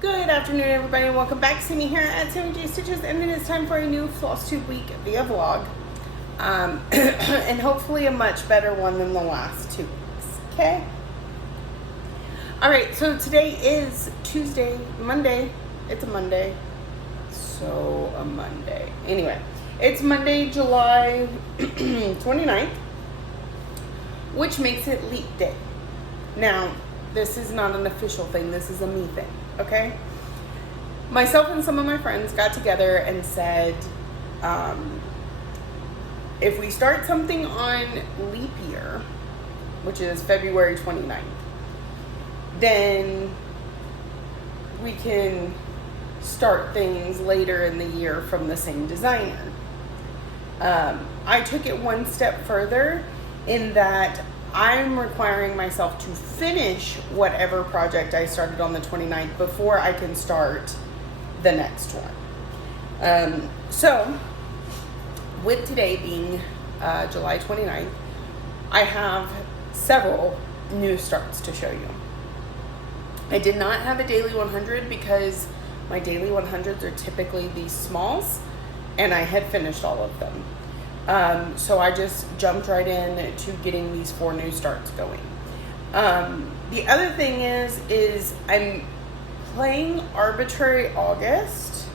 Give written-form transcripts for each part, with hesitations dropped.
Good afternoon, everybody, and welcome back to me here at Sammy J Stitches, and it is time for a new Flosstube week via vlog, and hopefully a much better one than the last 2 weeks, okay? Alright, so today is Monday, it's a Monday, anyway, it's Monday, July 29th, which makes it leap day. Now, this is not an official thing, this is a me thing. Okay, myself and some of my friends got together and said, if we start something on leap year, which is February 29th, then we can start things later in the year from the same designer. I took it one step further in that I'm requiring myself to finish whatever project I started on the 29th before I can start the next one. So, with today being July 29th, I have several new starts to show you. I did not have a daily 100 because my daily 100s are typically these smalls, and I had finished all of them. So I just jumped right in to getting these 4 new starts going. The other thing is I'm playing Arbitrary August,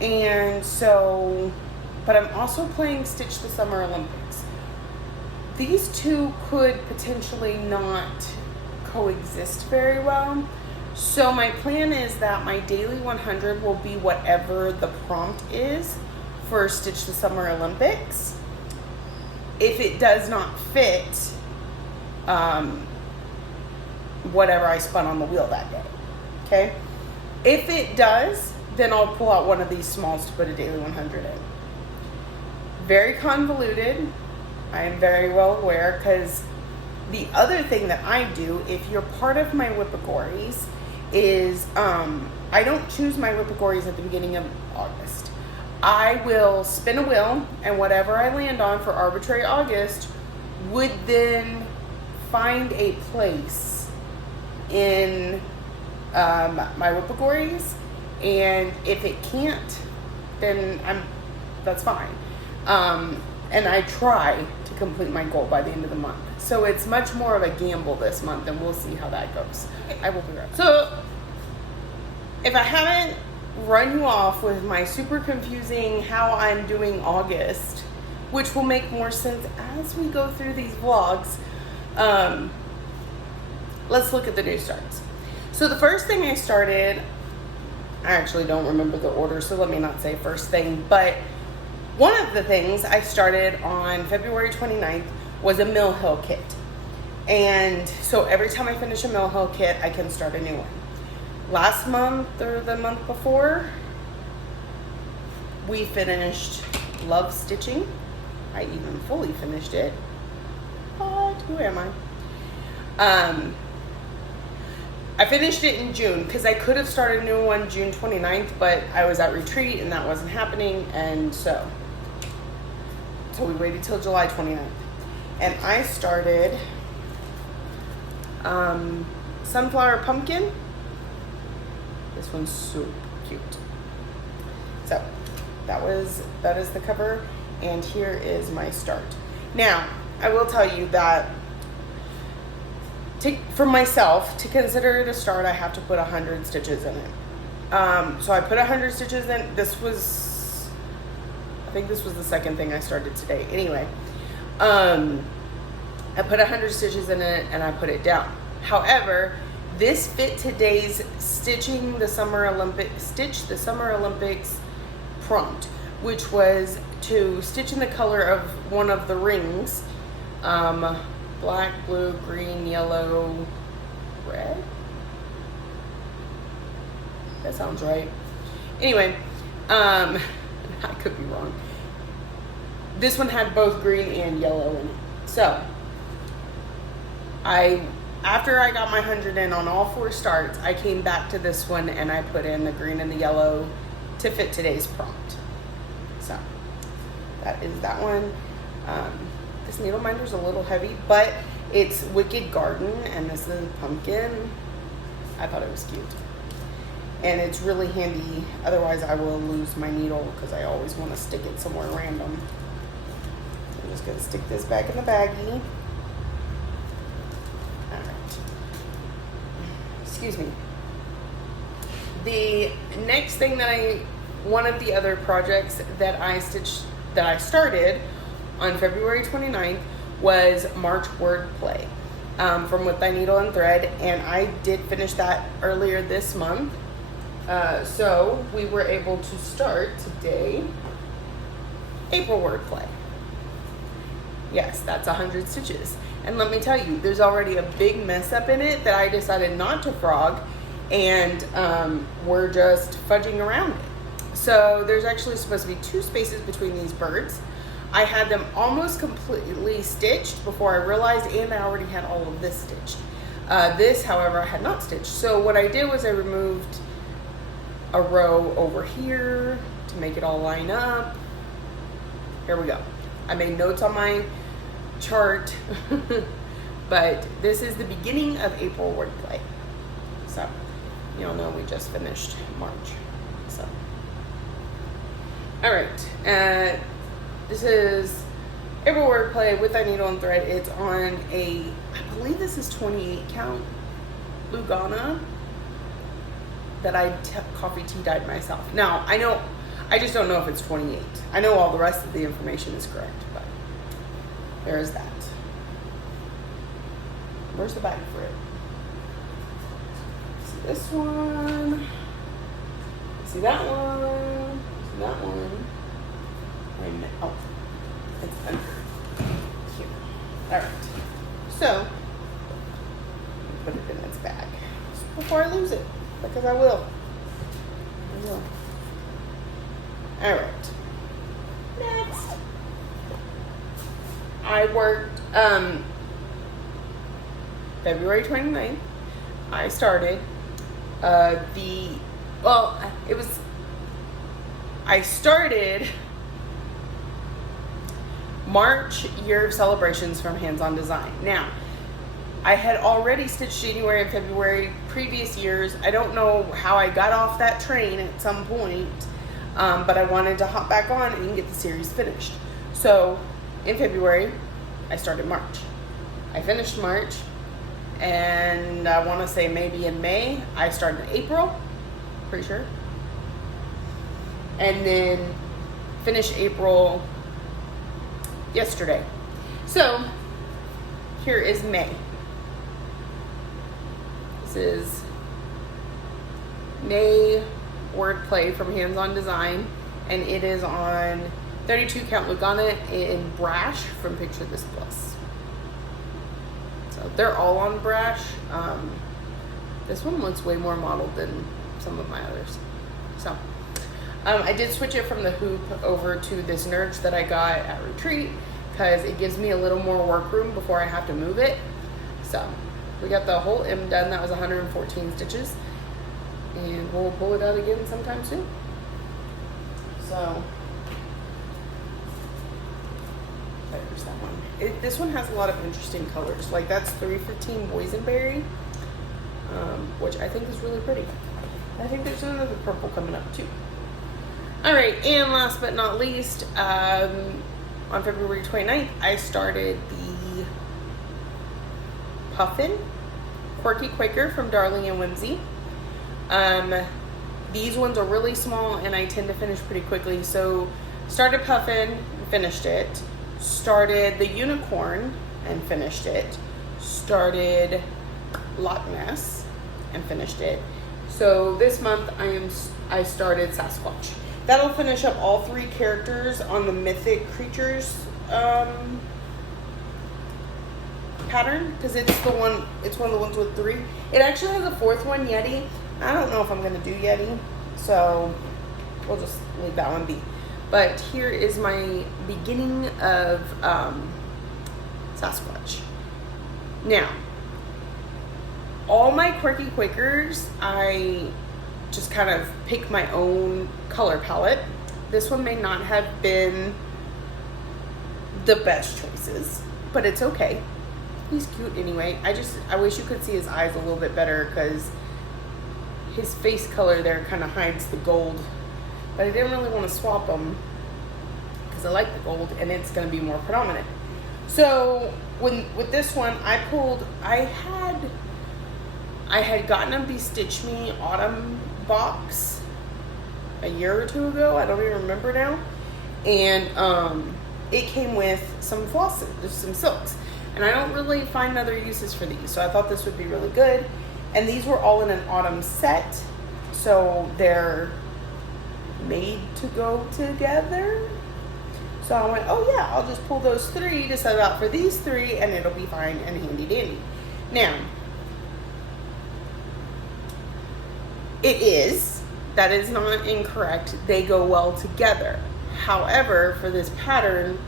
and so, but I'm also playing Stitch the Summer Olympics. These two could potentially not coexist very well. So my plan is that my daily 100 will be whatever the prompt is for Stitch the Summer Olympics. If it does not fit whatever I spun on the wheel that day, okay? If it does, then I'll pull out one of these smalls to put a daily 100 in. Very convoluted, I am very well aware, because the other thing that I do, if you're part of my Whippagories, is I don't choose my Whippagories at the beginning of August. I will spin a wheel, and whatever I land on for Arbitrary August would then find a place in my Whippagories, and if it can't, then that's fine. And I try to complete my goal by the end of the month. So it's much more of a gamble this month, and we'll see how that goes. I will be right back. So, if I haven't run you off with my super confusing how I'm doing August, which will make more sense as we go through these vlogs, let's look at the new starts. So the first thing I started, I actually don't remember the order, so let me not say first thing, but one of the things I started on February 29th was a Mill Hill kit. And so every time I finish a Mill Hill kit, I can start a new one. Last month or the month before, we finished Love Stitching. I even fully finished it. But who am I? I finished it in June because I could have started a new one June 29th, but I was at retreat and that wasn't happening, and so we waited till July 29th. And I started Sunflower Pumpkin. This one's so cute. So that is the cover, and here is my start. Now, I will tell you that for myself, to consider it a start, I have to put 100 stitches in it. So I put 100 stitches in. I think this was the second thing I started today. Anyway, I put 100 stitches in it and I put it down. However, this fit today's Stitch the Summer Olympics prompt, which was to stitch in the color of one of the rings, black, blue, green, yellow, red. That sounds right. Anyway, I could be wrong. This one had both green and yellow in it. So, after I got my 100 in on all 4 starts, I came back to this one and I put in the green and the yellow to fit today's prompt. So, that is that one. This needle minder's a little heavy, but it's Wicked Garden, and this is pumpkin. I thought it was cute. and it's really handy. Otherwise I will lose my needle because I always want to stick it somewhere random. I'm just going to stick this back in the baggie. All right. Excuse me. The next thing that one of the other projects that I started on February 29th was March Wordplay from With Thy Needle and Thread, and I did finish that earlier this month. So we were able to start today April Wordplay. Yes, that's 100 stitches. And let me tell you, there's already a big mess up in it that I decided not to frog, and we're just fudging around it. So there's actually supposed to be 2 spaces between these birds. I had them almost completely stitched before I realized, and I already had all of this stitched. This, however, I had not stitched. So what I did was I removed a row over here to make it all line up. Here we go. I made notes on my chart, but this is the beginning of April Wordplay. So you'll know we just finished March. So, all right, this is April Wordplay With Thy Needle and Thread. It's on I believe this is 28 count Lugana that I coffee tea dyed myself. Now I just don't know if it's 28. I know all the rest of the information is correct, but there is that. Where's the bag for it? See this one. See that one. See that one. Oh, it's under here. All right. So, put it in its bag before I lose it, because I will. All right. Next, I worked February 29th. I started I started March Year of Celebrations from Hands On Design. Now, I had already stitched January and February previous years. I don't know how I got off that train at some point, but I wanted to hop back on and get the series finished. So in February, I started March. I finished March, and I want to say maybe in May, I started April, pretty sure. And then finished April yesterday. So here is May. This is May Wordplay from Hands On Design, and it is on 32 count Lugana in Brash from Picture This Plus. So they're all on Brash. This one looks way more modeled than some of my others. So I did switch it from the hoop over to this Nerds that I got at Retreat, because it gives me a little more work room before I have to move it. So we got the whole M done. That was 114 stitches, and we'll pull it out again sometime soon. So there's that one. This one has a lot of interesting colors. Like that's 315 Boysenberry, which I think is really pretty. I think there's another purple coming up too. All right, and last but not least, on February 29th, I started the Puffin Quirky Quaker from Darling and Whimsy. These ones are really small, and I tend to finish pretty quickly. So started Puffin, finished it. Started the Unicorn and finished it. Started Loch Ness and finished it. So this month I started Sasquatch. That'll finish up all 3 characters on the Mythic Creatures pattern, because it's one of the ones with 3. It actually has a 4th one, Yeti. I don't know if I'm gonna do Yeti, so we'll just leave that one be. But here is my beginning of Sasquatch. Now, all my Quirky Quakers, I just kind of pick my own color palette. This one may not have been the best choices, but it's okay. He's cute anyway. I wish you could see his eyes a little bit better, because his face color there kind of hides the gold, but I didn't really want to swap them because I like the gold and it's going to be more predominant. So with this one, I had gotten a Be Stitch Me autumn box a year or two ago. I don't even remember now. And it came with some flosses, some silks. And I don't really find other uses for these. So I thought this would be really good. And these were all in an autumn set. So they're made to go together. So I went, oh yeah, I'll just pull those 3 to set out for these 3 and it'll be fine and handy dandy. Now, that is not incorrect. They go well together. However, for this pattern,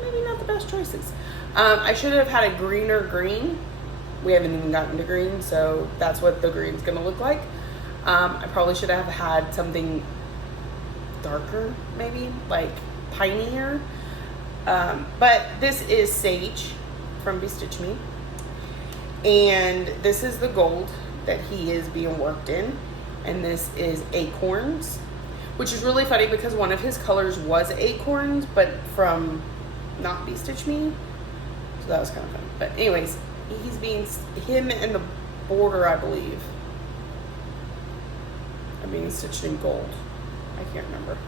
maybe not the best choices. I should have had a greener green. We haven't even gotten to green, so that's what the green's gonna look like. I probably should have had something darker, maybe, like pinier. But this is Sage from Be Stitch Me. And this is the gold that he is being worked in. And this is Acorns, which is really funny because one of his colors was Acorns, but from not Be Stitch Me. So that was kind of funny. But anyways, him and the border, I believe, are being stitched in gold. I can't remember.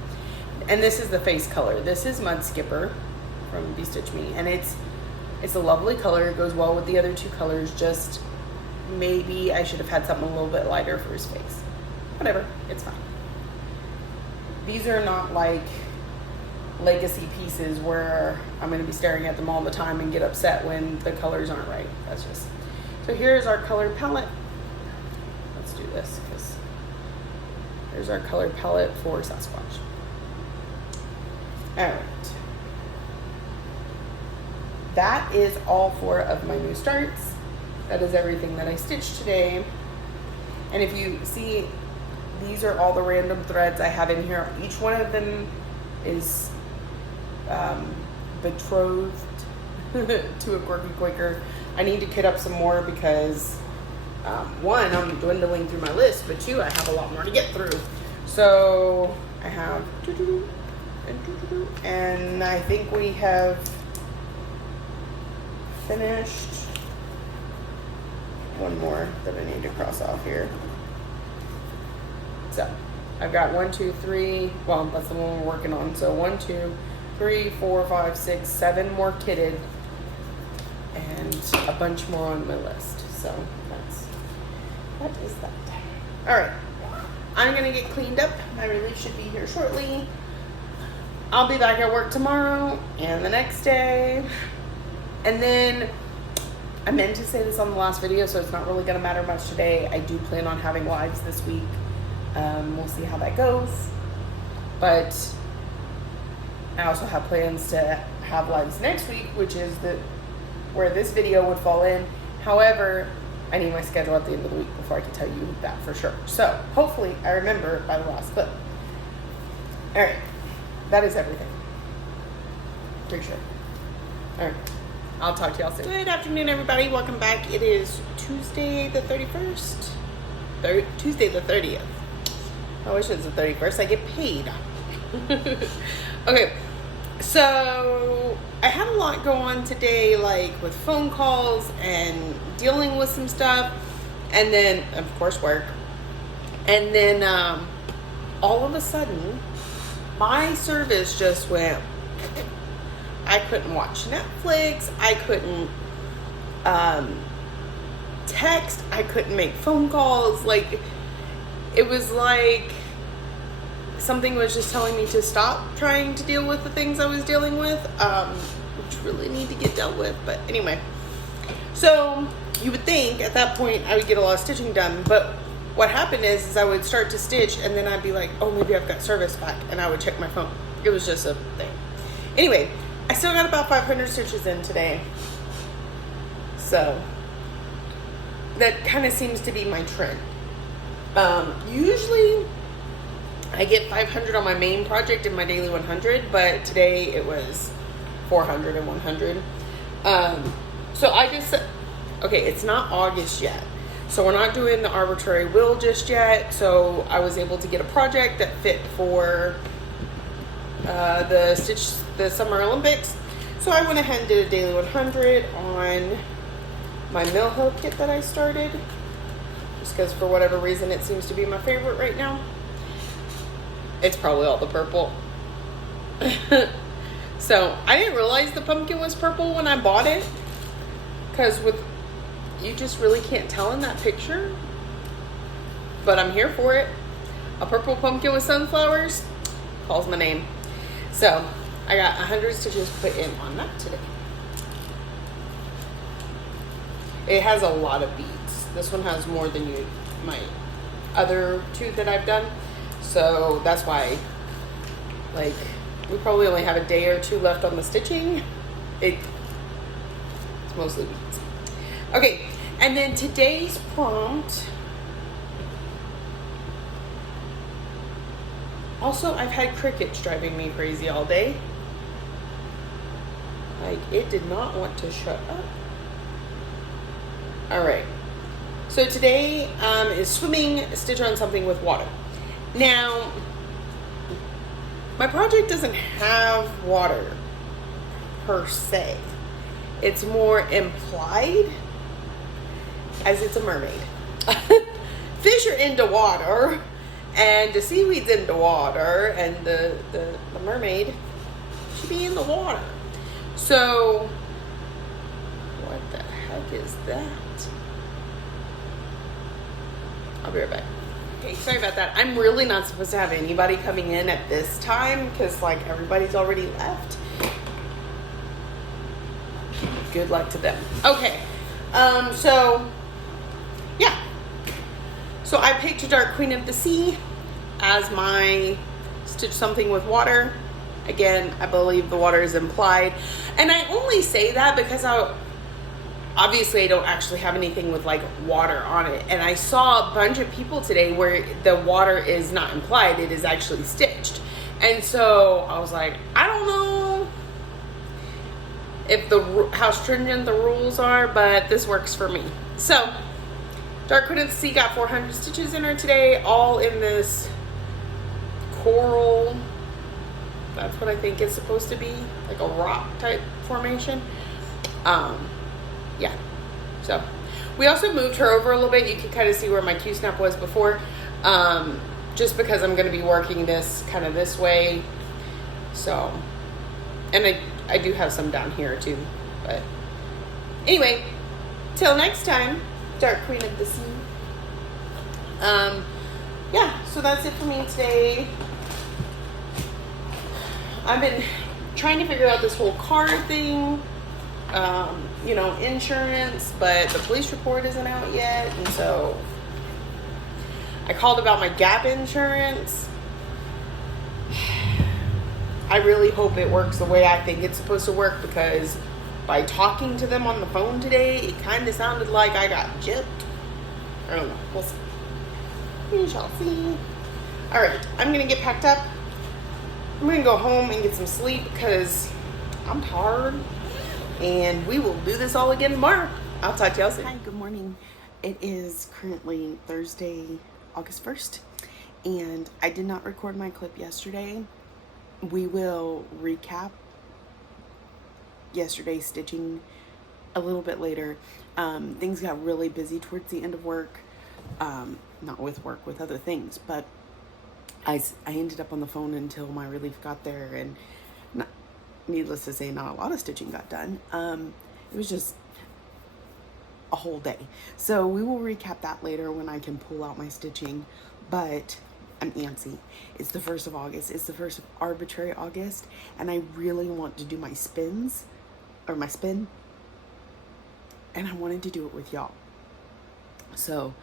And this is the face color. This is Mud Skipper from Be Stitch Me. And it's a lovely color. It goes well with the other 2 colors. Just maybe I should have had something a little bit lighter for his face. Whatever, it's fine. These are not like legacy pieces where I'm going to be staring at them all the time and get upset when the colors aren't right. That's just... So here's our color palette. Let's do this because here's our color palette for Sasquatch. All right. That is all 4 of my new starts. That is everything that I stitched today. And if you see, these are all the random threads I have in here. Each one of them is betrothed to a quirky Quaker. I need to kit up some more because 1, I'm dwindling through my list, but 2, I have a lot more to get through. So I have and I think we have finished one more that I need to cross off here. So I've got 1, 2, 3. Well, that's the one we're working on. So 1, 2, 3, 4, 5, 6, 7 more kitted, and a bunch more on my list. So that is that. All right, I'm gonna get cleaned up. My relief should be here shortly. I'll be back at work tomorrow and the next day, and then I meant to say this on the last video, so it's not really gonna matter much today. I do plan on having lives this week. We'll see how that goes, but I also have plans to have lives next week, which is where this video would fall in. However, I need my schedule at the end of the week before I can tell you that for sure. So hopefully I remember by the last clip. All right, that is everything. Pretty sure. All right, I'll talk to y'all soon. Good afternoon, everybody. Welcome back. It is Tuesday the 31st. Tuesday the 30th. I wish it was the 31st. I get paid. Okay, so I had a lot go on today, like with phone calls and dealing with some stuff, and then of course work, and then all of a sudden my service just went. I couldn't watch Netflix, I couldn't text, I couldn't make phone calls. Like, it was like something was just telling me to stop trying to deal with the things I was dealing with, which really need to get dealt with. But anyway, so you would think at that point I would get a lot of stitching done, but what happened is I would start to stitch and then I'd be like, oh, maybe I've got service back, and I would check my phone. It was just a thing. Anyway, I still got about 500 stitches in today, so that kind of seems to be my trend. Usually I get 500 on my main project in my daily 100, but today it was 400 and 100. So I just, okay, it's not August yet. So we're not doing the arbitrary wheel just yet. So I was able to get a project that fit for the Summer Olympics. So I went ahead and did a daily 100 on my mill hill kit that I started. Just because for whatever reason it seems to be my favorite right now. It's probably all the purple. So I didn't realize the pumpkin was purple when I bought it. Because you just really can't tell in that picture. But I'm here for it. A purple pumpkin with sunflowers calls my name. So I got 100 stitches put in on that today. It has a lot of beads. This one has more than my other two that I've done. So that's why, like, we probably only have a day or two left on the stitching. It's mostly beads. Okay, and then today's prompt. Also, I've had crickets driving me crazy all day. Like, it did not want to shut up. All right. So today is swimming, stitch on something with water. Now, my project doesn't have water per se. It's more implied as it's a mermaid. Fish are into water. And the seaweed's in the water, and the mermaid should be in the water. So, what the heck is that? I'll be right back. Okay, sorry about that. I'm really not supposed to have anybody coming in at this time because, like, everybody's already left. Good luck to them. Okay, so, yeah. So I picked Dark Queen of the Sea as my stitch something with water. Again, I believe the water is implied. And I only say that because obviously I don't actually have anything with like water on it. And I saw a bunch of people today where the water is not implied, it is actually stitched. And so I was like, I don't know if how stringent the rules are, but this works for me. So Dark Queen of the Sea got 400 stitches in her today, all in this coral. That's what I think it's supposed to be, like a rock type formation. Yeah. So we also moved her over a little bit. You can kind of see where my Q-snap was before, just because I'm going to be working this kind of this way. So, and I do have some down here too. But anyway, till next time. Dark Queen of the Sea. Yeah, so that's it for me today. I've been trying to figure out this whole car thing, you know, insurance, but the police report isn't out yet, and so I called about my Gap insurance. I really hope it works the way I think it's supposed to work, because by talking to them on the phone today, it kind of sounded like I got gypped. I don't know. We'll see. We shall see. All right. I'm going to get packed up. I'm going to go home and get some sleep because I'm tired. And we will do this all again tomorrow. I'll talk to y'all soon. Hi, good morning. It is currently Thursday, August 1st. And I did not record my clip yesterday. We will recap yesterday's stitching a little bit later. Things got really busy towards the end of work. Not with work, with other things, but I ended up on the phone until my relief got there, and needless to say, not a lot of stitching got done. It was just a whole day. So we will recap that later when I can pull out my stitching, but I'm antsy. It's the 1st of August. It's the 1st of Arbitrary August, and I really want to do my spins, or my spin, and I wanted to do it with y'all. So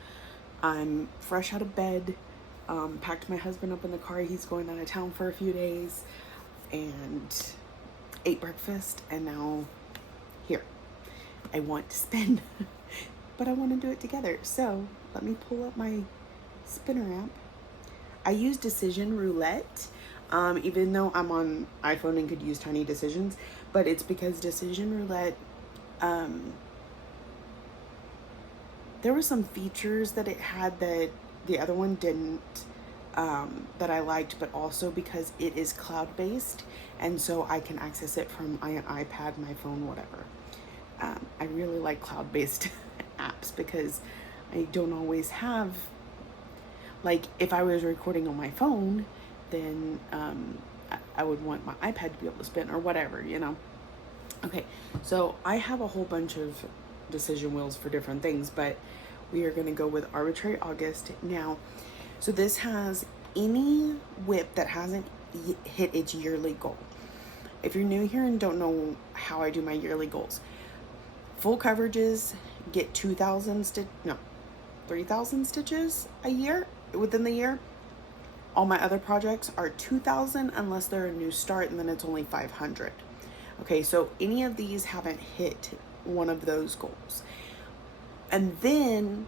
I'm fresh out of bed, packed my husband up in the car. He's going out of town for a few days, and ate breakfast, and now here. I want to spin, but I want to do it together. So let me pull up my spinner app. I use Decision Roulette, even though I'm on iPhone and could use Tiny Decisions, but it's because Decision Roulette there were some features that it had that the other one didn't, that I liked, but also because it is cloud-based, and so I can access it from an iPad, my phone, whatever. I really like cloud-based apps because I don't always have, like, if I was recording on my phone, then I would want my iPad to be able to spin or whatever, you know. Okay, so I have a whole bunch of decision wheels for different things, but we are going to go with Arbitrary August now. So this has any whip that hasn't hit its yearly goal. If you're new here and don't know how I do my yearly goals, full coverages get 3,000 stitches a year within the year. All my other projects are 2,000 unless they're a new start, and then it's only 500. Okay, so any of these haven't hit one of those goals. And then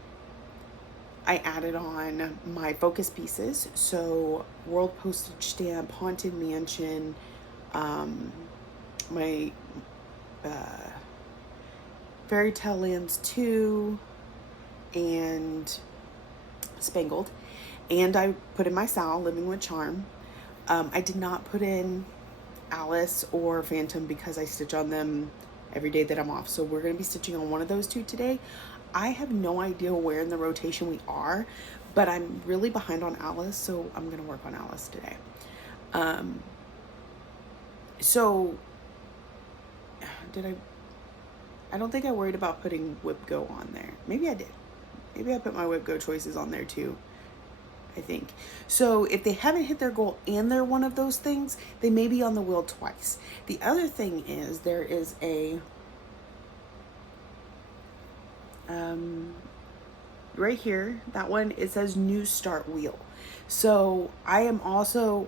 I added on my focus pieces. So World Postage Stamp, Haunted Mansion, my Fairy Tale Lands 2, and Spangled. And I put in my Sal, Living with Charm. I did not put in Alice or Phantom because I stitch on them every day that I'm off. So we're going to be stitching on one of those two today. I have no idea where in the rotation we are, but I'm really behind on Alice, so I'm going to work on Alice today. So I don't think I worried about putting Whip Go on there. Maybe I did. Maybe I put my Whip Go choices on there too, I think. So if they haven't hit their goal and they're one of those things, they may be on the wheel twice. The other thing is there is a, right here, that one, it says new start wheel. So I am also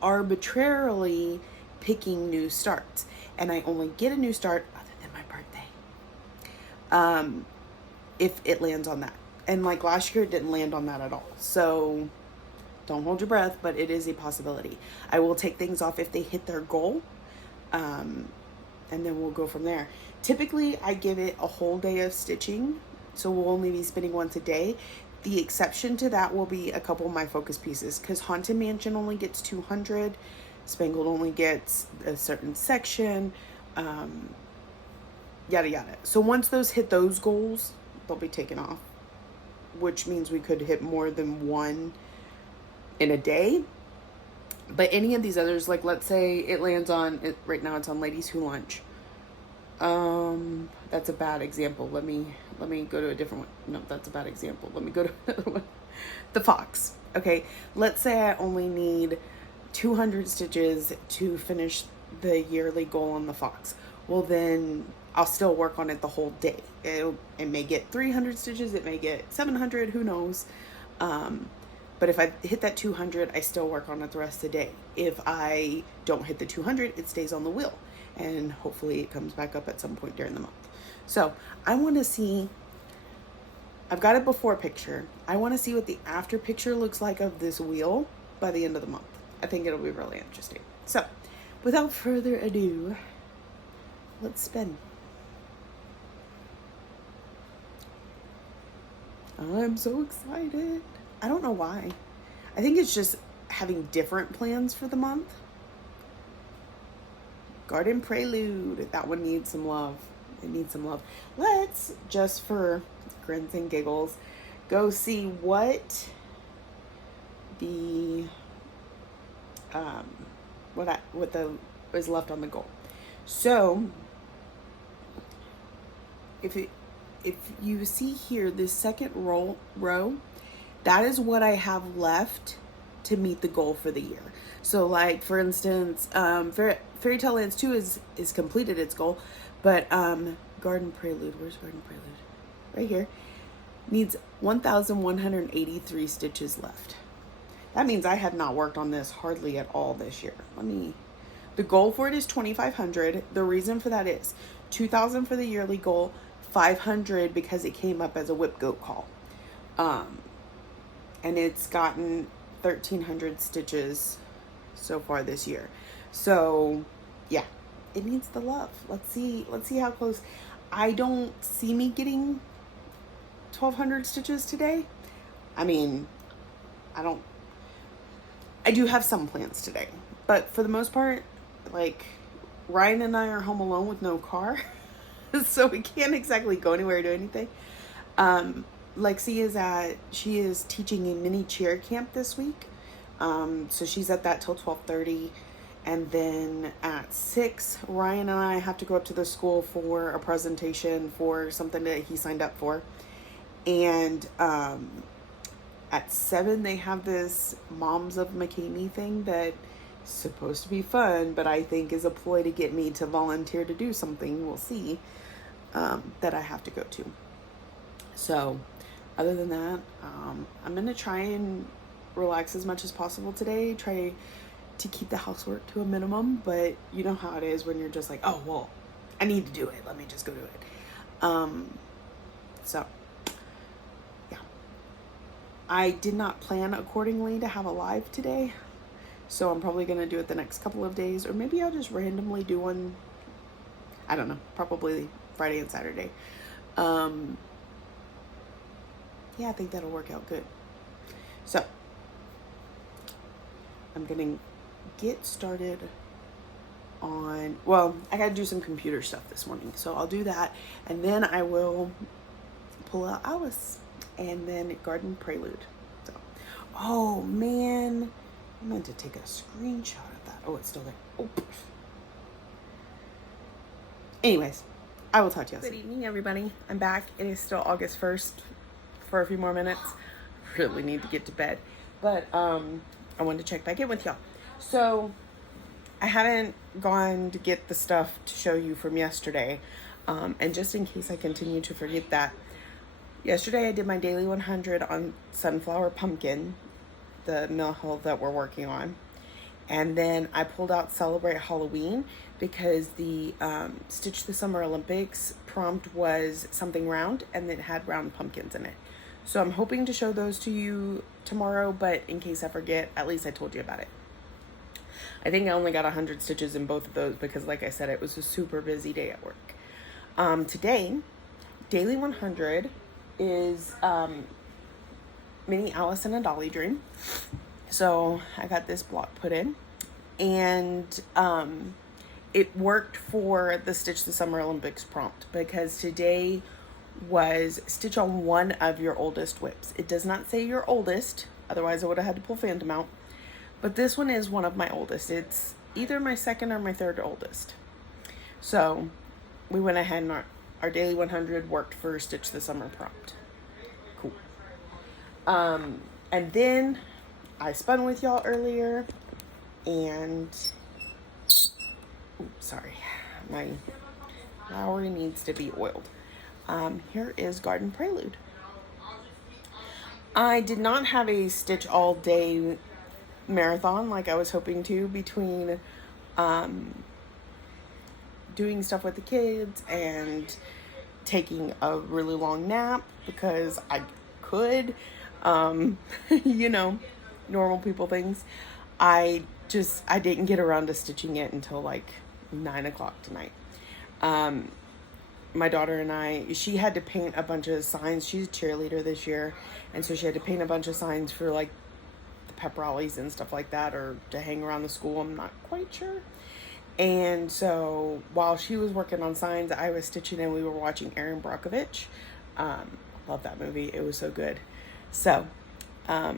arbitrarily picking new starts, and I only get a new start other than my birthday, if it lands on that. And like last year, it didn't land on that at all. So don't hold your breath, but it is a possibility. I will take things off if they hit their goal, and then we'll go from there. Typically, I give it a whole day of stitching, so we'll only be spinning once a day. The exception to that will be a couple of my focus pieces, because Haunted Mansion only gets 200, Spangled only gets a certain section, yada yada. So once those hit those goals, they'll be taken off, which means we could hit more than one in a day. But any of these others, like let's say it lands on, right now it's on Ladies Who Lunch. That's a bad example. Let me go to a different one. No, that's a bad example. Let me go to another one. The Fox. Okay, let's say I only need 200 stitches to finish the yearly goal on the Fox. Well, then I'll still work on it the whole day. It may get 300 stitches, it may get 700, who knows. But if I hit that 200, I still work on it the rest of the day. If I don't hit the 200, it stays on the wheel, and hopefully it comes back up at some point during the month. So I want to see, I've got a before picture. I want to see what the after picture looks like of this wheel by the end of the month. I think it'll be really interesting. So without further ado, let's spin. I'm so excited. I don't know why. I think it's just having different plans for the month. Garden Prelude. That one needs some love. It needs some love. Let's, just for grins and giggles, go see what the what is left on the goal. So if you see here, this second row, that is what I have left to meet the goal for the year. So like, for instance, Fairy Tale Lands 2 is completed its goal, but Garden Prelude, where's Garden Prelude? Right here, needs 1,183 stitches left. That means I have not worked on this hardly at all this year. The goal for it is 2,500. The reason for that is 2,000 for the yearly goal, 500 because it came up as a whip goat call. And it's gotten 1,300 stitches so far this year. So yeah, it needs the love. Let's see how close. I don't see me getting 1,200 stitches today. I mean, I do have some plans today, but for the most part, like, Ryan and I are home alone with no car, so we can't exactly go anywhere or do anything. Lexi she is teaching a mini cheer camp this week. So she's at that till 12:30. And then at 6, Ryan and I have to go up to the school for a presentation for something that he signed up for. And at 7, they have this Moms of McCamey thing that is supposed to be fun, but I think is a ploy to get me to volunteer to do something. We'll see. That I have to go to. So other than that, I'm going to try and relax as much as possible today. Try to keep the housework to a minimum, but you know how it is when you're just like, oh, well, I need to do it. Let me just go do it. So yeah, I did not plan accordingly to have a live today. So I'm probably going to do it the next couple of days, or maybe I'll just randomly do one. I don't know, probably Friday and Saturday. Yeah, I think that'll work out good. So I'm going to get started on, well, I got to do some computer stuff this morning. So I'll do that. And then I will pull out Alice and then Garden Prelude. So, oh man, I meant to take a screenshot of that. Oh, it's still there. Oh. Anyways, I will talk to you guys. Good evening, everybody. I'm back. It is still August 1st for a few more minutes. Really need to get to bed. But I wanted to check back in with y'all. So I haven't gone to get the stuff to show you from yesterday. And just in case I continue to forget that, yesterday I did my daily 100 on Sunflower Pumpkin, the mill hill that we're working on. And then I pulled out Celebrate Halloween because the Stitch the Summer Olympics prompt was something round and it had round pumpkins in it. So I'm hoping to show those to you tomorrow, but in case I forget, at least I told you about it. I think I only got 100 stitches in both of those because, like I said, it was a super busy day at work. Today, Daily 100 is Mini Alice in a Dolly Dream. So I got this block put in, and it worked for the Stitch the Summer Olympics prompt because today was stitch on one of your oldest whips. It does not say your oldest, otherwise I would have had to pull Phantom out. But this one is one of my oldest. It's either my second or my third oldest. So we went ahead and our daily 100 worked for Stitch the Summer prompt. Cool. And then I spun with y'all earlier, and sorry, my Lowry needs to be oiled. Here is Garden Prelude. I did not have a stitch all day marathon like I was hoping to between doing stuff with the kids and taking a really long nap because I could, you know, normal people things. I didn't get around to stitching it until like 9 o'clock tonight. My daughter and I, she had to paint a bunch of signs. She's a cheerleader this year, and so she had to paint a bunch of signs for like the pep rallies and stuff like that, or to hang around the school. I'm not quite sure. And so while she was working on signs, I was stitching and we were watching Erin Brockovich. Love that movie. It was so good. So I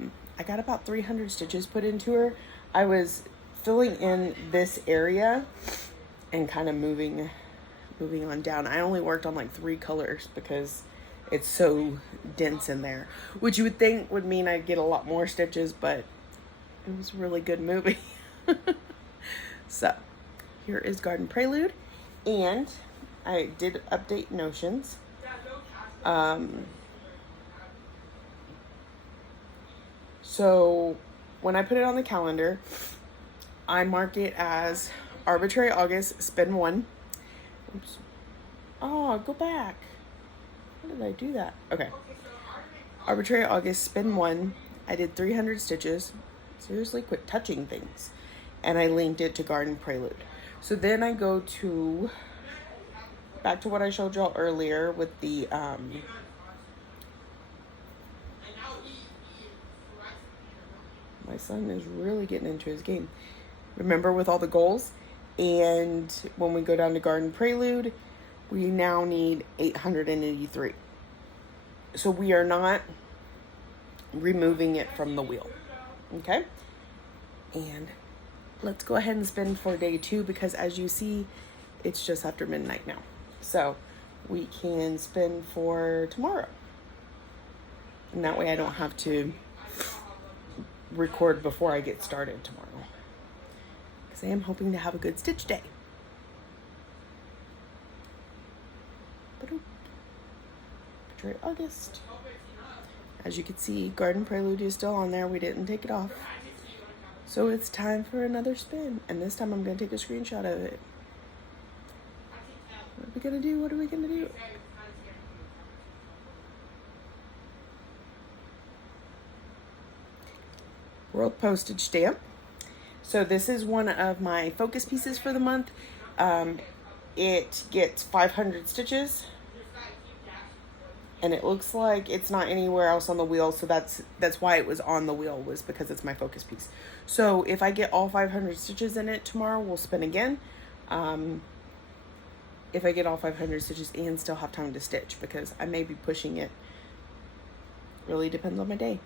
got about 300 stitches put into her. I was filling in this area and kind of moving on down. I only worked on like 3 colors because it's so dense in there, which you would think would mean I'd get a lot more stitches, but it was a really good movie. So here is Garden Prelude, and I did update notions. So when I put it on the calendar, I mark it as Arbitrary August, spin 1. Oops. Oh, go back. How did I do that? Okay. Arbitrary August, spin 1. I did 300 stitches. Seriously, quit touching things. And I linked it to Garden Prelude. So then I go back to what I showed y'all earlier with the My son is really getting into his game. Remember, with all the goals, and when we go down to Garden Prelude, we now need 883. So we are not removing it from the wheel. Okay? And let's go ahead and spin for day 2, because as you see, it's just after midnight now. So we can spin for tomorrow. And that way I don't have to record before I get started tomorrow. Because I am hoping to have a good stitch day. Arbitrary August. As you can see, Garden Prelude is still on there. We didn't take it off. So it's time for another spin. And this time I'm going to take a screenshot of it. What are we going to do? What are we going to do? World postage stamp. So this is one of my focus pieces for the month. It gets 500 stitches. And it looks like it's not anywhere else on the wheel, so that's why it was on the wheel, was because it's my focus piece. So if I get all 500 stitches in it tomorrow, we'll spin again. If I get all 500 stitches and still have time to stitch, because I may be pushing it. Really depends on my day.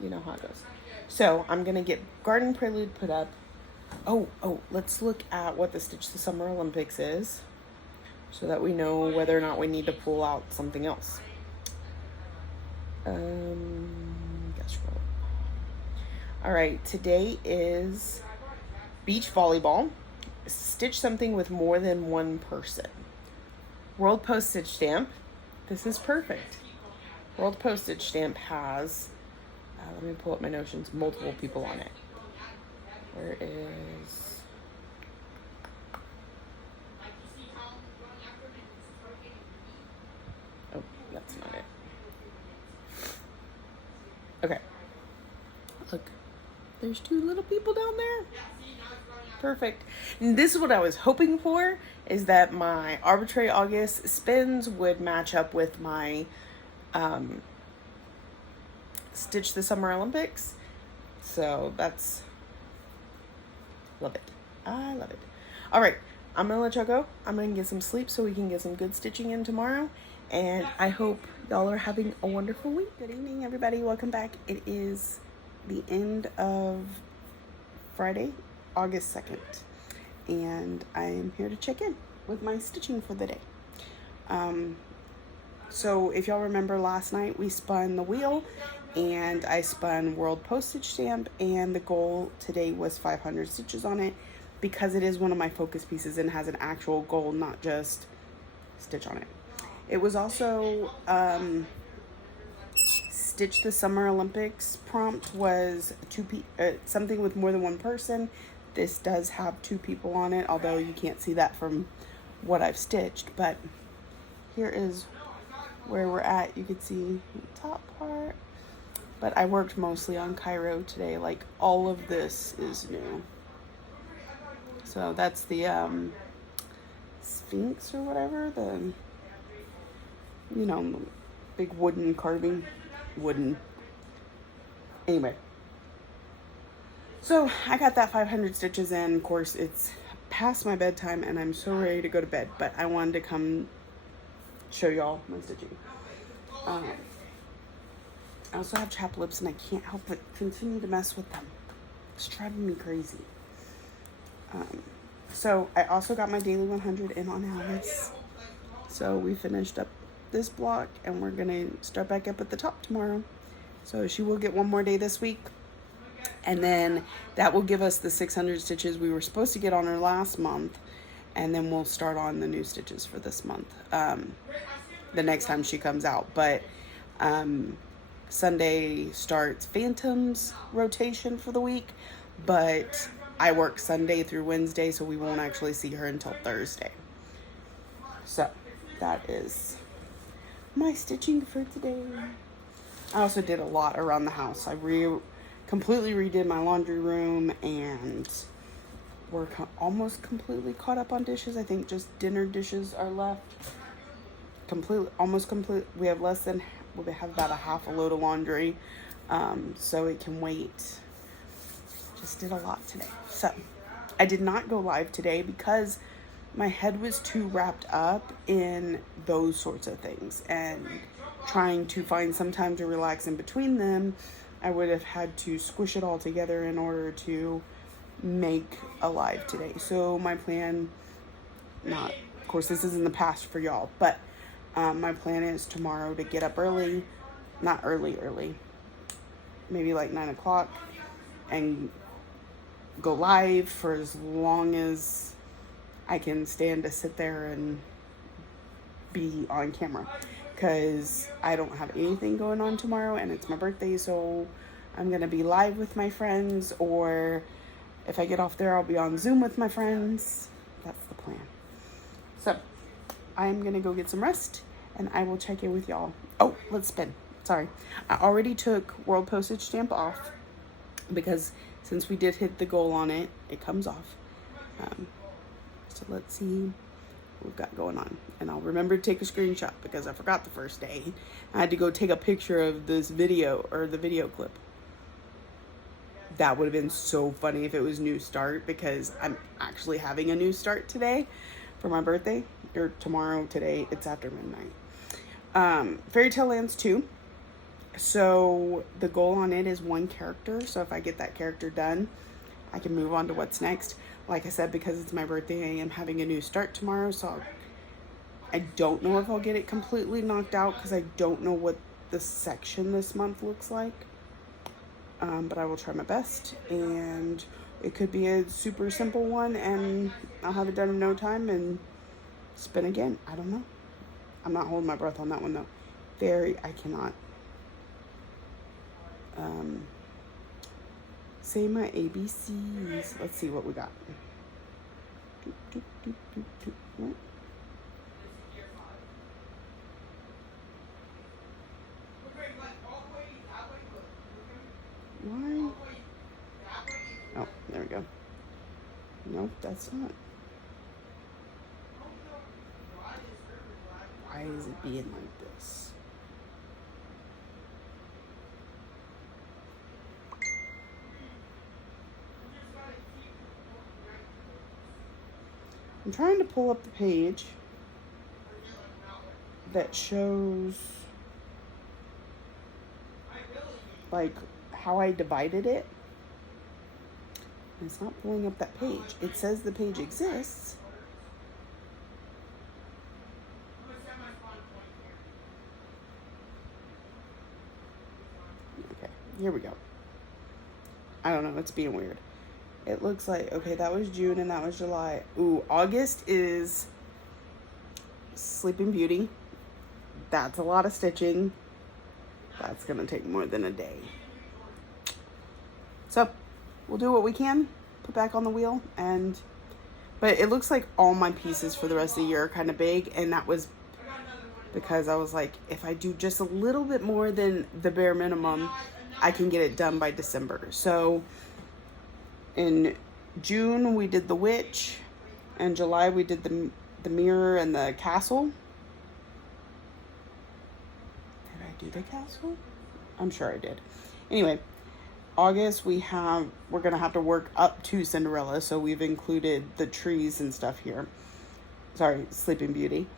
You know how it goes. So I'm going to get Garden Prelude put up. Oh, let's look at what the Stitch the Summer Olympics is, so that we know whether or not we need to pull out something else. Guess roll. All right, today is beach volleyball. Stitch something with more than one person. World postage stamp. This is perfect. World postage stamp has, let me pull up my notions, multiple people on it. Where is... Oh, that's not it. Okay. Look, there's 2 little people down there. Perfect. And this is what I was hoping for, is that my Arbitrary August spins would match up with my Stitch the Summer Olympics. So that's... Love it. I love it. All right. I'm going to let y'all go. I'm going to get some sleep so we can get some good stitching in tomorrow. And I hope y'all are having a wonderful week. Good evening, everybody. Welcome back. It is the end of Friday, August 2nd. And I am here to check in with my stitching for the day. So if y'all remember last night, we spun the wheel. And I spun World Postage Stamp, and the goal today was 500 stitches on it, because it is one of my focus pieces and has an actual goal, not just stitch on it. It was also Stitch the Summer Olympics prompt was something with more than one person. This does have 2 people on it, although you can't see that from what I've stitched. But here is where we're at. You can see the top part. But I worked mostly on Cairo today. Like, all of this is new. So that's the Sphinx or whatever. The, you know, the big wooden carving. Anyway. So I got that 500 stitches in. Of course, it's past my bedtime and I'm so ready to go to bed. But I wanted to come show y'all my stitching. I also have chapped lips and I can't help but continue to mess with them. It's driving me crazy. So I also got my daily 100 in on Alice. So we finished up this block and we're gonna start back up at the top tomorrow. So she will get one more day this week. And then that will give us the 600 stitches we were supposed to get on her last month. And then we'll start on the new stitches for this month. The next time she comes out. But Sunday starts Phantom's rotation for the week, but I work Sunday through Wednesday, so we won't actually see her until Thursday. So that is my stitching for today. I also did a lot around the house. I completely redid my laundry room, and we're almost completely caught up on dishes. I think just dinner dishes are left. Almost complete. We have about a half a load of laundry, so it can wait just did a lot today. So I did not go live today because my head was too wrapped up in those sorts of things, and trying to find some time to relax in between them, I would have had to squish it all together in order to make a live today. So my plan, of course this is in the past for y'all, but my plan is tomorrow to get up early, not early, maybe like 9 o'clock, and go live for as long as I can stand to sit there and be on camera, because I don't have anything going on tomorrow and it's my birthday. So I'm gonna be live with my friends, or if I get off there, I'll be on Zoom with my friends. That's the plan. So I'm gonna go get some rest and I will check in with y'all. Oh, let's spin. Sorry. I already took World Postage Stamp off because since we did hit the goal on it, it comes off. So let's see what we've got going on. And I'll remember to take a screenshot because I forgot the first day. I had to go take a picture of this video, or the video clip. That would have been so funny if it was new start, because I'm actually having a new start today for my birthday, or tomorrow. Today it's after midnight. Fairy Tale Lands 2. So the goal on it is 1 character. So if I get that character done, I can move on to what's next. Like I said, because it's my birthday, I am having a new start tomorrow. So I don't know if I'll get it completely knocked out, because I don't know what the section this month looks like. But I will try my best, and it could be a super simple one and I'll have it done in no time and spin again. I don't know. I'm not holding my breath on that one though. I cannot say my ABCs. Let's see what we got. Why? Oh, there we go. Nope, that's not. Why is it being like this? I'm trying to pull up the page that shows like how I divided it. It's not pulling up that page. It says the page exists. Okay, here we go. I don't know, it's being weird. It looks like, okay, that was June and that was July. Ooh, August is Sleeping Beauty. That's a lot of stitching. That's gonna take more than a day. So we'll do what we can, put back on the wheel, but it looks like all my pieces for the rest of the year are kind of big, and that was because I was like, if I do just a little bit more than the bare minimum, I can get it done by December. So in June we did the witch, in July we did the mirror and the castle. Did I do the castle? I'm sure I did. Anyway, August we're gonna have to work up to Cinderella, so we've included the trees and stuff here. Sorry, Sleeping Beauty.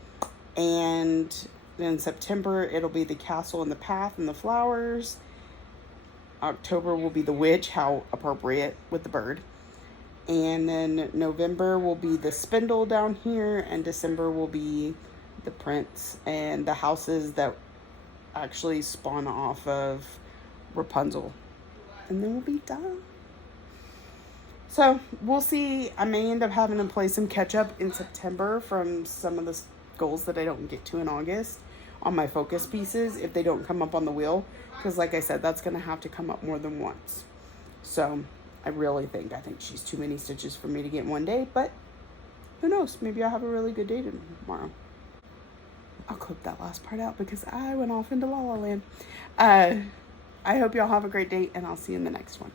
And then September it'll be the castle and the path and the flowers. October will be the witch, how appropriate with the bird. And then November will be the spindle down here, and December will be the prince and the houses that actually spawn off of Rapunzel. And then we'll be done. So we'll see. I may end up having to play some catch up in September from some of the goals that I don't get to in August on my focus pieces if they don't come up on the wheel, because like I said, that's going to have to come up more than once. So I think she's too many stitches for me to get in one day, but who knows, maybe I'll have a really good day tomorrow. I'll clip that last part out because I went off into La La Land. I hope y'all have a great day, and I'll see you in the next one.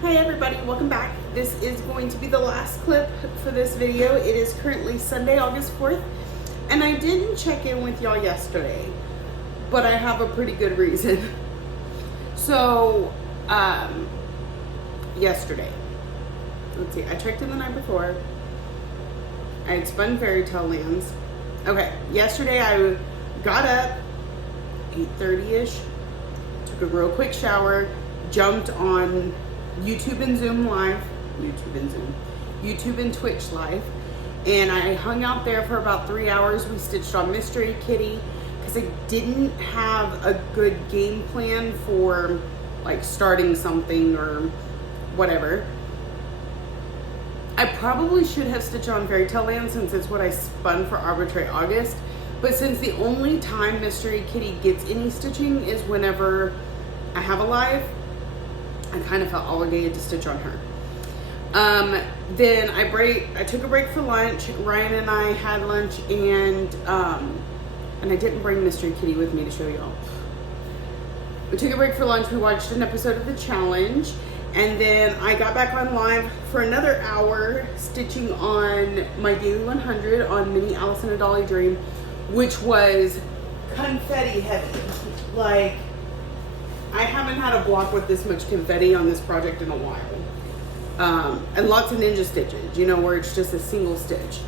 Hi everybody, welcome back. This is going to be the last clip for this video. It is currently Sunday, August 4th, and I didn't check in with y'all yesterday, but I have a pretty good reason. So, yesterday. Let's see, I checked in the night before. I had spun Fairy Tale Lands. Okay, yesterday I got up 8:30ish, took a real quick shower, jumped on YouTube and Zoom Live, YouTube and Twitch Live, and I hung out there for about 3 hours. We stitched on Mystery Kitty because I didn't have a good game plan for like starting something or whatever. I probably should have stitched on Fairy Tale Land since it's what I spun for Arbitrary August. But since the only time Mystery Kitty gets any stitching is whenever I have a live, I kind of felt obligated to stitch on her. Then I took a break for lunch. Ryan and I had lunch, and I didn't bring Mystery Kitty with me to show y'all. We took a break for lunch. We watched an episode of The Challenge. And then I got back on live for another hour stitching on my Daily 100 on Mini Alice in a Dolly Dream, which was confetti heavy. Like, I haven't had a block with this much confetti on this project in a while. And lots of ninja stitches, you know, where it's just a single stitch.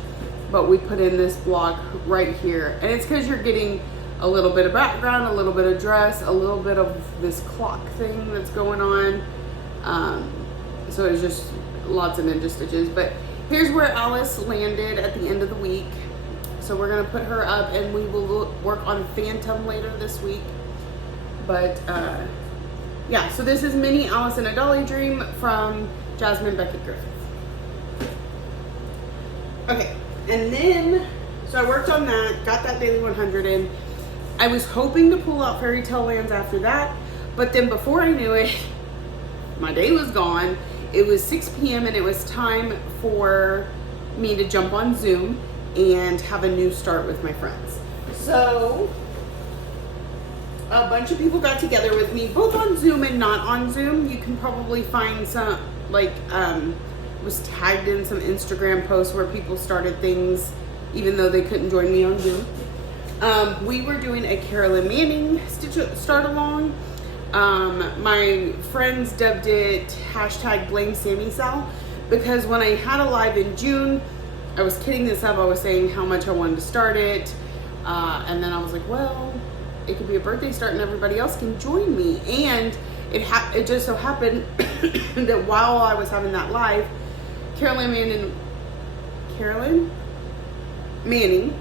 But we put in this block right here. And it's because you're getting a little bit of background, a little bit of dress, a little bit of this clock thing that's going on. So it's just lots of ninja stitches. But here's where Alice landed at the end of the week. So we're gonna put her up, and we will work on Phantom later this week. But yeah, so this is Mini Alice in a Dolly Dream from Jasmine Beckett Griffith. Okay, and then so I worked on that, got that Daily 100 in. I was hoping to pull out Fairy Tale Lands after that, but then before I knew it, my day was gone. It was 6 p.m. and it was time for me to jump on Zoom and have a new start with my friends. So a bunch of people got together with me, both on Zoom and not on Zoom. You can probably find some, like, was tagged in some Instagram posts where people started things even though they couldn't join me on Zoom. We were doing a Carolyn Manning start along. My friends dubbed it #BlameSammySal because when I had a live in June, I was kidding this up. I was saying how much I wanted to start it. And then I was like, well, it could be a birthday start and everybody else can join me. And it just so happened that while I was having that live, Carolyn Manning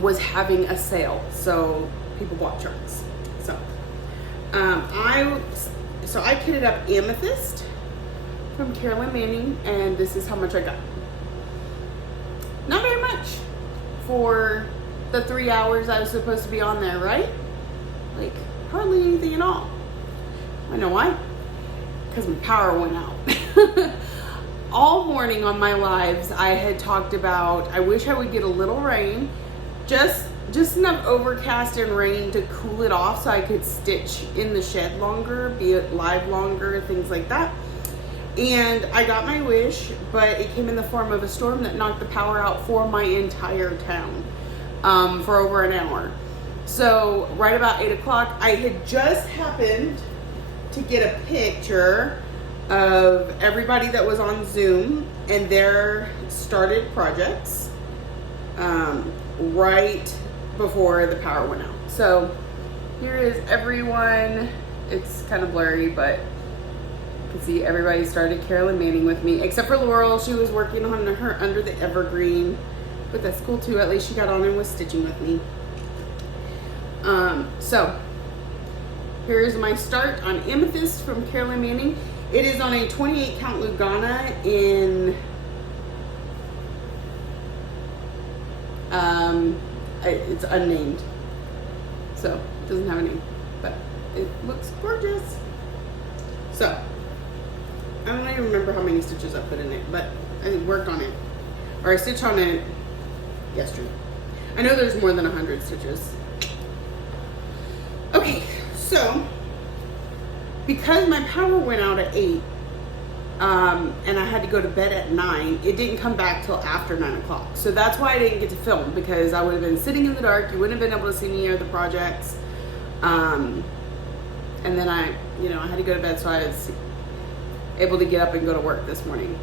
was having a sale. So people bought charts. So I kitted up Amethyst from Carolyn Manning, and this is how much I got. Not very much for the 3 hours I was supposed to be on there, right? Like, hardly anything at all. I know why. Because my power went out. All morning on my lives, I had talked about, I wish I would get a little rain, just enough overcast and rain to cool it off so I could stitch in the shed longer, be it live longer, things like that. And I got my wish, but it came in the form of a storm that knocked the power out for my entire town for over an hour. So right about 8 o'clock, I had just happened to get a picture of everybody that was on Zoom and their started projects right before the power went out. So here is everyone. It's kind of blurry, but you can see everybody started Carolyn Manning with me, except for Laurel. She was working on her Under the Evergreen, but that's cool too. At least she got on and was stitching with me. So here's my start on Amethyst from Carolyn Manning. It is on a 28 count Lugana in it's unnamed, so it doesn't have a name, but it looks gorgeous. So I don't even remember how many stitches I put in it, but I worked on it, or I stitched on it yesterday. I know there's more than 100 stitches. Okay, so because my power went out at 8, and I had to go to bed at 9, it didn't come back till after 9 o'clock. So that's why I didn't get to film, because I would have been sitting in the dark. You wouldn't have been able to see me or the projects. And then I had to go to bed, so I able to get up and go to work this morning.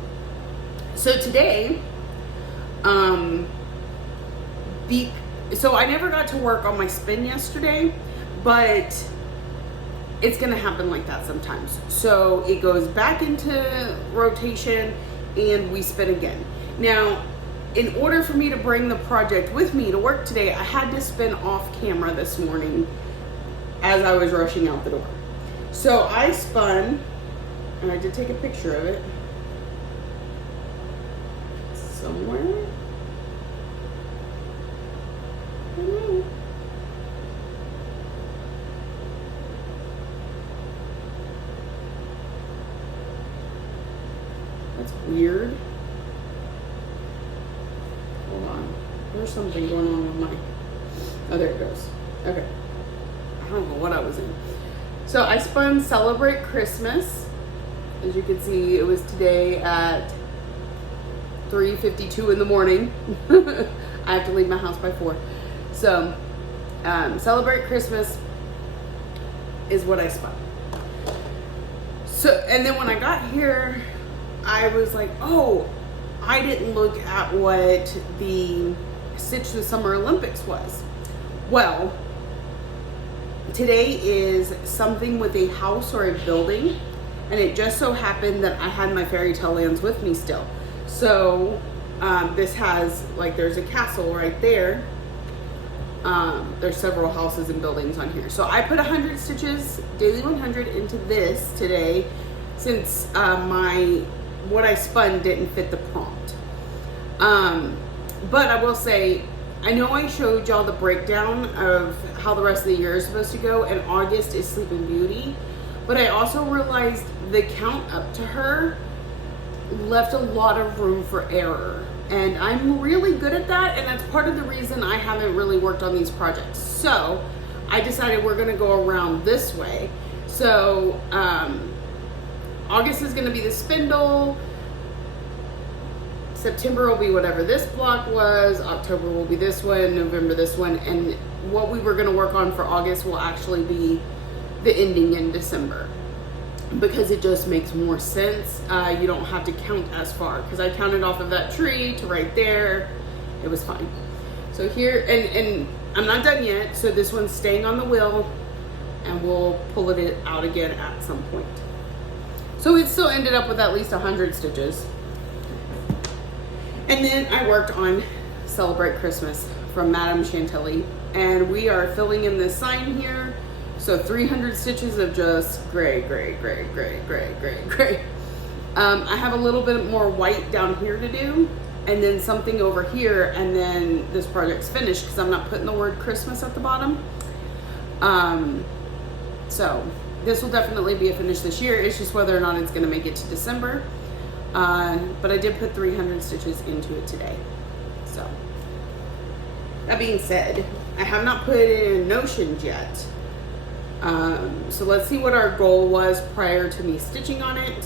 So today, so I never got to work on my spin yesterday, but it's gonna happen like that sometimes. So it goes back into rotation and we spin again. Now, in order for me to bring the project with me to work today, I had to spin off camera this morning as I was rushing out the door. So I spun, and I did take a picture of it somewhere. I don't know. That's weird. Hold on. There's something going on with my... Oh, there it goes. Okay. I don't know what I was in. So I spun Celebrate Christmas. As you can see, it was today at 3:52 in the morning. I have to leave my house by 4. So, Celebrate Christmas is what I spun. So, and then when I got here, I was like, oh, I didn't look at what the Stitch the Summer Olympics was. Well, today is something with a house or a building, and it just so happened that I had my fairy tale lands with me still. So this has, like, there's a castle right there. There's several houses and buildings on here. So I put 100 stitches, daily 100, into this today, since what I spun didn't fit the prompt. But I will say, I know I showed y'all the breakdown of how the rest of the year is supposed to go, and August is Sleeping Beauty. But I also realized the count up to her left a lot of room for error. And I'm really good at that, and that's part of the reason I haven't really worked on these projects. So I decided we're gonna go around this way. So August is gonna be the spindle. September will be whatever this block was, October will be this one, November this one, and what we were gonna work on for August will actually be the ending in December, because it just makes more sense. You don't have to count as far, because I counted off of that tree to right there. It was fine. So here, and I'm not done yet, so this one's staying on the wheel, and we'll pull it out again at some point. So it still ended up with at least 100 stitches. And then I worked on Celebrate Christmas from Madame Chantilly, and we are filling in this sign here. So 300 stitches of just gray, gray, gray, gray, gray, gray, gray. I have a little bit more white down here to do, and then something over here, and then this project's finished, because I'm not putting the word Christmas at the bottom. So this will definitely be a finish this year. It's just whether or not it's going to make it to December. But I did put 300 stitches into it today. So that being said, I have not put it in Notions yet. So let's see what our goal was prior to me stitching on it.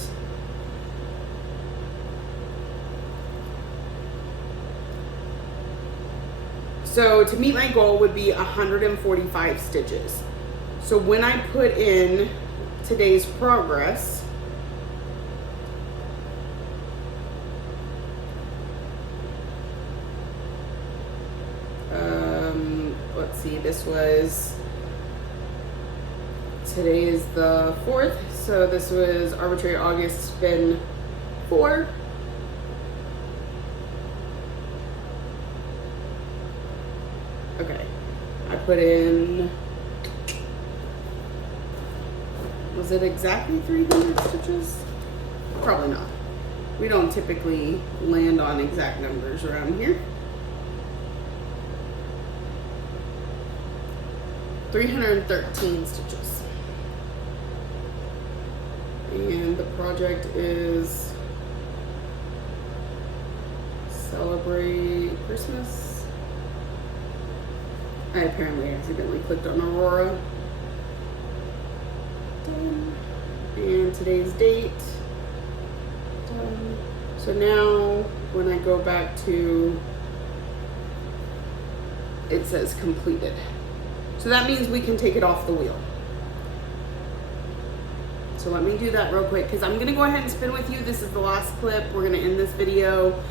So to meet my goal would be 145 stitches. So when I put in today's progress, let's see, this was, today is the 4th, so this was Arbitrary August spin 4. Okay, I put in, was it exactly 300 stitches? Probably not. We don't typically land on exact numbers around here. 313 stitches. And the project is Celebrate Christmas. I apparently accidentally clicked on Aurora. Done. And today's date. Done. So now when I go back to, it says completed. So that means we can take it off the wheel. So So let me do that real quick because I'm going to go ahead and spin with you. This is the last clip. We're going to end this video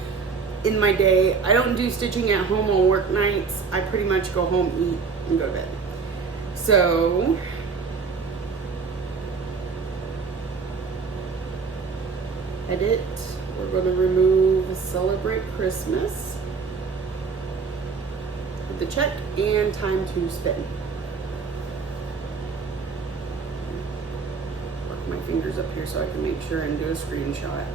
in my day. I don't do stitching at home on work nights. I pretty much go home, eat, and go to bed. So edit. We're going to remove Celebrate Christmas with the check and time to spin. Work my fingers up here so I can make sure and do a screenshot.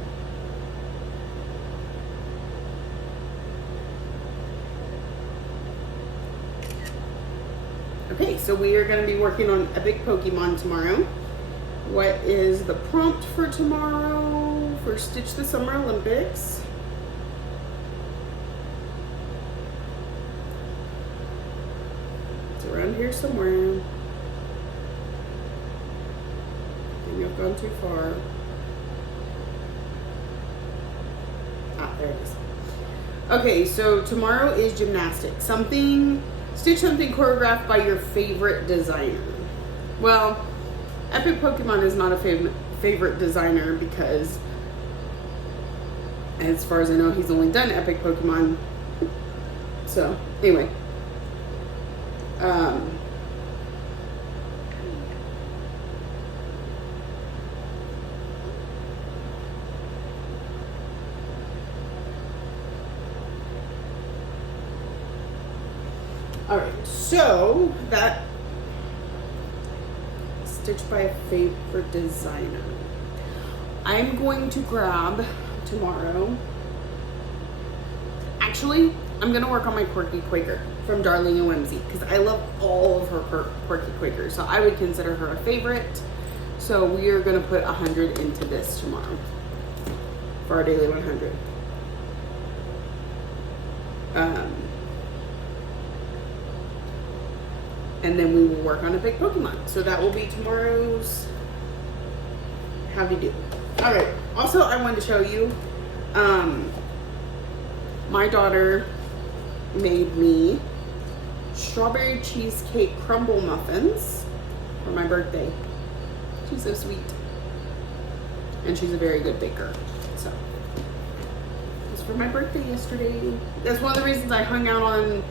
Okay, so we are going to be working on Epic Pokemon tomorrow. What is the prompt for tomorrow for Stitch the Summer Olympics? It's around here somewhere. I think I've gone too far. Ah, there it is. Okay, so tomorrow is gymnastics. Stitch something choreographed by your favorite designer. Well, Epic Pokemon is not a favorite designer because, as far as I know, he's only done Epic Pokemon. So, anyway. Alright, so that Stitch by a favorite designer. I'm going to grab tomorrow. Actually, I'm going to work on my Quirky Quaker from Darling and Whimsy because I love all of her Quirky Quakers. So I would consider her a favorite. So we are going to put 100 into this tomorrow for our daily 100. And then we will work on a big Pokemon. So that will be tomorrow's Howdy Do. All right. Also, I wanted to show you, my daughter made me strawberry cheesecake crumble muffins for my birthday. She's so sweet. And she's a very good baker. So, it was for my birthday yesterday. That's one of the reasons I hung out on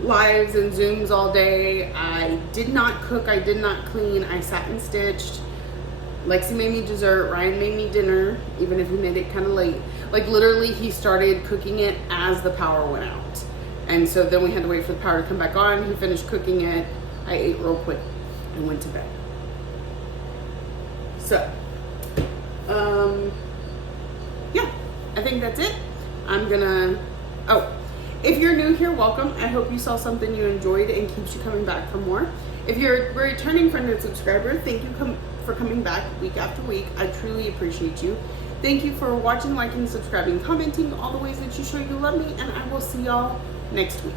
lives and Zooms all day. I did not cook, I did not clean, I sat and stitched. Lexi made me dessert, Ryan made me dinner, even if he made it kind of late. Like literally he started cooking it as the power went out. And so then we had to wait for the power to come back on. He finished cooking it, I ate real quick and went to bed. So, yeah, I think that's it. I'm gonna, if you're new here, welcome. I hope you saw something you enjoyed and keeps you coming back for more. If you're a returning friend and subscriber, thank you for coming back week after week. I truly appreciate you. Thank you for watching, liking, subscribing, commenting, all the ways that you show you love me, and I will see y'all next week.